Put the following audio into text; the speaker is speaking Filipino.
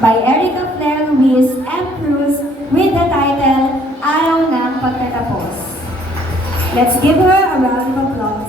by Erica Flair Luis M. Cruz with the title Araw ng Pagtatapos. Let's give her a round of applause.